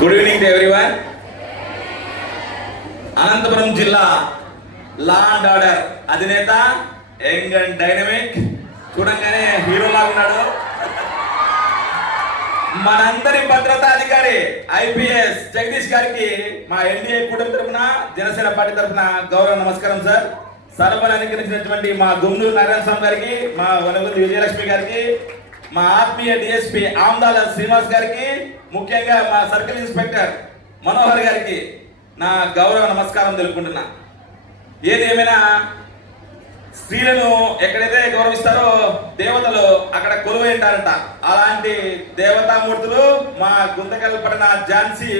Good evening to everyone. Anantapur జిల్లా law and order అధినేత, young and dynamic, చూడంగానే హీరోలా ఉన్నాడు. మనందరి భద్రతా అధికారి ఐపీఎస్ జగదీష్ గారికి మా ఎన్డీఏ కూటమి తరఫున, జనసేన పార్టీ తరఫున గౌరవ నమస్కారం సార్. సరఫరా అలంకరించినటువంటి మా గుమ్మూరు నారాయణ స్వామి గారికి, మా వనగుంది విజయలక్ష్మి గారికి, మా ఆత్మీయ డిఎస్పీ ఆమ్దాల శ్రీనివాస్ గారికి, ముఖ్యంగా మా సర్కిల్ ఇన్స్పెక్టర్ మనోహర్ గారికి నా గౌరవ నమస్కారం తెలుపుకుంటున్నా. ఏదేమైనా స్త్రీలను ఎక్కడైతే గౌరవిస్తారో దేవతలు అక్కడ కొలువై ఉంటారంట. అలాంటి దేవతామూర్తులు మా గుంతకల్ పట్టణ ఝాన్సీ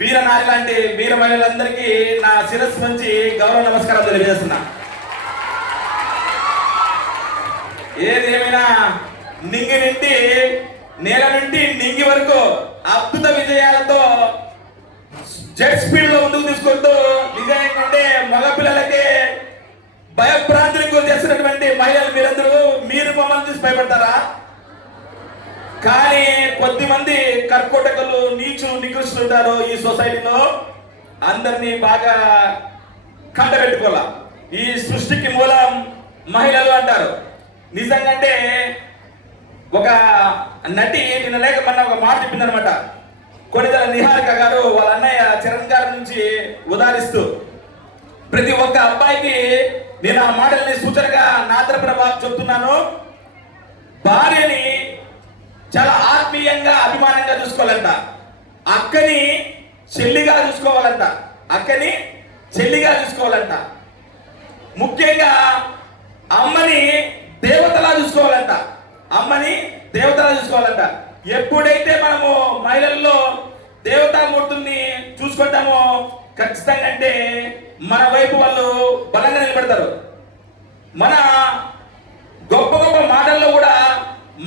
వీరనారి లాంటి వీర మహిళలందరికీ నా శిరస్సు నుంచి గౌరవ నమస్కారం తెలియజేస్తున్నా. ఏదేమైనా నింగి నుండి నేల నుండి నింగి వరకు అద్భుత విజయాలతో జెట్ స్పీడ్ లో ముందుకు తీసుకుంటూ నిజంగా మగపిల్లలకి భయభ్రాంతులకు చేస్తున్నటువంటి మహిళలు మీరందరూ, మీరు మమ్మల్ని చూసి భయపడతారా? కానీ కొద్దిమంది కర్కోటకులు, నీచులు, నికృష్టులు ఉంటారు ఈ సొసైటీలో. అందరినీ బాగా కంటబెట్టుకోవాల. ఈ సృష్టికి మూలం మహిళలు అంటారు. నిజంగా ఒక నటి నిన్న లేక మొన్న ఒక మాట చెప్పిందనమాట. కొనిదల నిహారిక గారు వాళ్ళ అన్నయ్య చరణ్ గారి నుంచి ఉదాహరిస్తూ, ప్రతి ఒక్క అబ్బాయికి నేను ఆ మాటల్ని సూచనగా నా తరపున చెప్తున్నాను. భార్యని చాలా ఆత్మీయంగా, అభిమానంగా చూసుకోవాలంట. అక్కని చెల్లిగా చూసుకోవాలంట. అక్కని చెల్లిగా చూసుకోవాలంట. ముఖ్యంగా అమ్మని దేవతలా చూసుకోవాలంట. అమ్మని దేవతలా చూసుకోవాలంట. ఎప్పుడైతే మనము మహిళల్లో దేవతామూర్తుల్ని చూసుకుంటామో ఖచ్చితంగా అంటే మన వైపు వాళ్ళు బలంగా నిలబడతారు. మన గొప్ప గొప్ప మాటల్లో కూడా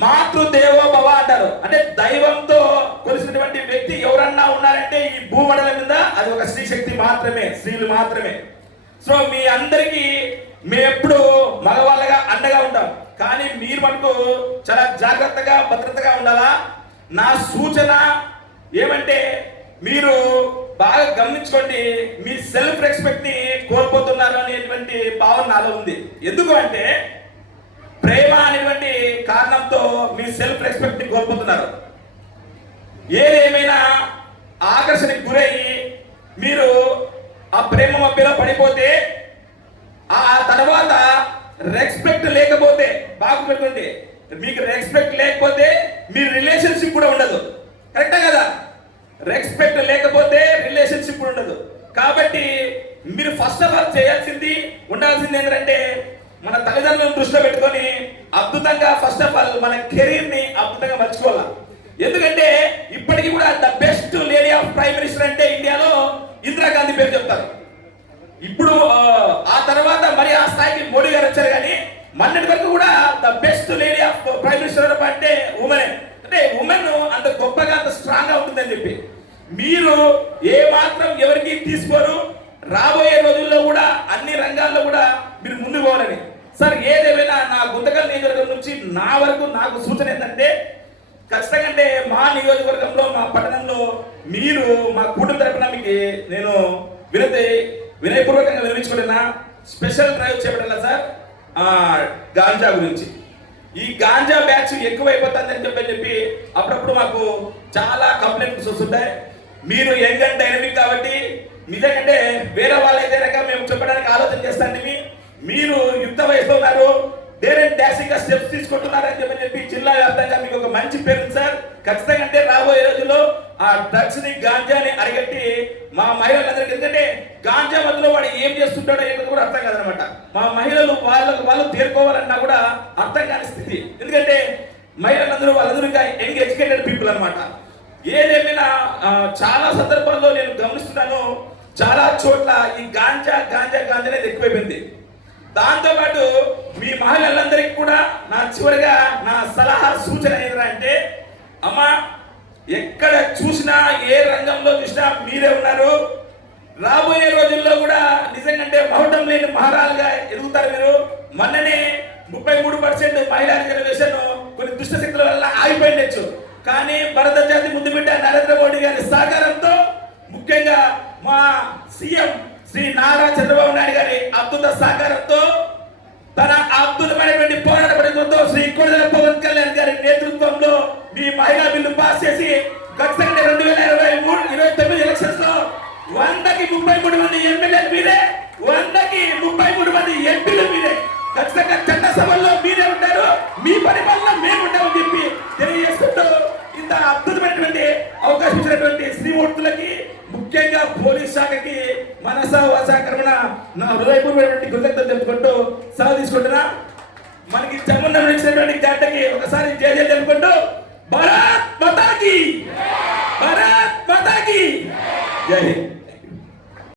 మాతృదేవో భవ అంటారు. అంటే దైవంతో కొలిసినటువంటి వ్యక్తి ఎవరన్నా ఉన్నారంటే ఈ భూమండలం మీద అది ఒక స్త్రీ శక్తి మాత్రమే, స్త్రీలు మాత్రమే. సో మీ అందరికీ మేము ఎప్పుడు మగవాళ్ళగా అండగా ఉంటాం. కానీ మీరు మటుకు చాలా జాగ్రత్తగా, భద్రతగా ఉండాలా. నా సూచన ఏమంటే మీరు బాగా గమనించుకోండి. మీ సెల్ఫ్ రెస్పెక్ట్ ని కోల్పోతున్నారు అనేటువంటి భావన నాలో ఉంది. ఎందుకు అంటే ప్రేమ అనేటువంటి కారణంతో మీ సెల్ఫ్ రెస్పెక్ట్ ని కోల్పోతున్నారు. ఏదేమైనా ఆకర్షణకి గురయ్యి మీరు ఆ ప్రేమ మధ్యలో పడిపోతే, ఆ తర్వాత రెస్పెక్ట్ లేకపోతే, బాగా పెట్టుకోండి, మీకు రెస్పెక్ట్ లేకపోతే మీ రిలేషన్షిప్ కూడా ఉండదు. కరెక్టా కదా? రెస్పెక్ట్ లేకపోతే రిలేషన్షిప్ కూడా ఉండదు. కాబట్టి మీరు ఫస్ట్ ఆఫ్ ఆల్ చేయాల్సింది, ఉండాల్సింది ఏంటంటే మన తల్లిదండ్రులను దృష్టిలో పెట్టుకొని అద్భుతంగా ఫస్ట్ ఆఫ్ ఆల్ మన కెరీర్ ని అద్భుతంగా మర్చుకోవాలి. ఎందుకంటే ఇప్పటికీ కూడా the best lady of prime minister అంటే ఇండియాలో ఇందిరాగాంధీ పేరు చెప్తారు. ఇప్పుడు ఆ తర్వాత మరి ఆ స్థాయికి మోడీ గారు వచ్చారు. కానీ మొన్నటి వరకు కూడా the best lady of prime minister అంటే ఉమెన్. అంటే ఉమెన్ అంత గొప్పగా, అంత స్ట్రాంగ్ గా ఉంటుందని చెప్పి మీరు ఏ మాత్రం ఎవరికి తీసుకోరు. రాబోయే రోజుల్లో కూడా అన్ని రంగాల్లో కూడా మీరు ముందుకు పోవాలని. సార్ ఏదేమైనా నా గుంతకల్ నియోజకవర్గం నుంచి నా వరకు నాకు సూచన ఏంటంటే, ఖచ్చితంగా అంటే మా నియోజకవర్గంలో, మా పట్టణంలో మీరు మా కూటమి తరపున మీకు నేను వినయపూర్వకంగా వినిపించుకుంటున్నా. స్పెషల్ డ్రైవ్ చేపట్టాల సార్ గాంజా గురించి. ఈ గాంజా బ్యాచ్ ఎక్కువైపోతుందని చెప్పి అప్పుడప్పుడు మాకు చాలా కంప్లైంట్స్ వస్తుంటాయి. మీరు యంగ్ అండ్ డైనమిక్ కాబట్టి నిజంగా వేరే వాళ్ళైతే మేము చెప్పడానికి ఆలోచన చేస్తాండి. మీరు యుక్త వయసులో ఉన్నారు, డేరెంట్ డాషింగ్ గా స్టెప్స్ తీసుకుంటున్నారని చెప్పి జిల్లా వ్యాప్తంగా మీకు ఒక మంచి పేరు సార్. ఖచ్చితంగా అంటే రాబోయే రోజుల్లో ఆ డ్రగ్స్ ని, గాంజాని అరిగట్టి మా మహిళలందరికీ, ఎందుకంటే గాంజా మధ్యలో వాడు ఏం చేస్తుంటాడో ఏదో కూడా అర్థం కాదనమాట. మా మహిళలు వాళ్ళు తేరుకోవాలన్నా కూడా అర్థం కాని స్థితి. ఎందుకంటే మహిళలందరూ వాళ్ళందరూ ఇంకా యంగ్ ఎడ్యుకేటెడ్ పీపుల్ అనమాట. ఏదేమైనా చాలా సందర్భాల్లో నేను గమనిస్తున్నాను, చాలా చోట్ల ఈ గాంజా అనేది ఎక్కువైపోయింది. దాంతోపాటు మీ మహిళలందరికీ కూడా నా చివరిగా నా సలహా, సూచన ఏంటంటే, అమ్మా ఎక్కడ చూసినా, ఏ రంగంలో చూసినా మీరే ఉన్నారు. రాబోయే రోజుల్లో కూడా నిజంగా మహటం లేని మహారాలుగా ఎదుగుతారు మీరు. మొన్ననే 33% మహిళా రిజర్వేషన్ కొన్ని దుష్ట శక్తుల వల్ల ఆగిపోయిండొచ్చు. కానీ భరత జాతి ముందు బిడ్డ నరేంద్ర మోడీ గారి సహకారంతో ముఖ్యంగా మా సీఎం శ్రీ నారా చంద్రబాబు నాయుడు గారి అద్భుత సహకారంతో తన అద్భుతమైనటువంటి పోరాట పడిపోతూ శ్రీ కొణిదెల పవన్ కళ్యాణ్ గారి నేతృత్వంలో మీ మహిళా బిల్లు పాస్ చేసి ఖచ్చితంగా 2029 ఎలక్షన్స్ లో 100కి 33 మంది ఎమ్మెల్యేలు మీరే, 100కి 33 మంది ఎంపీలు మీరే. ఖచ్చితంగా చట్ట సభల్లో మీరే ఉంటారు, మీ పరిపాలన మేము ఉంటామని చెప్పి తెలియజేస్తుంటూ ఇంత అద్భుతమైనటువంటి అవకాశం ఇచ్చినటువంటి శ్రీమూర్తులకి, ముఖ్యంగా పోలీస్ శాఖకి మనస వాచ కర్మణ నా హృదయపూర్వకమైనటువంటి కృతజ్ఞతలు తెలుపుకుంటూ సెలవు తీసుకుంటున్నా. మనకి సంబంధం ఇచ్చినటువంటి గంటకి ఒకసారి జై జై తెలుపుకుంటూ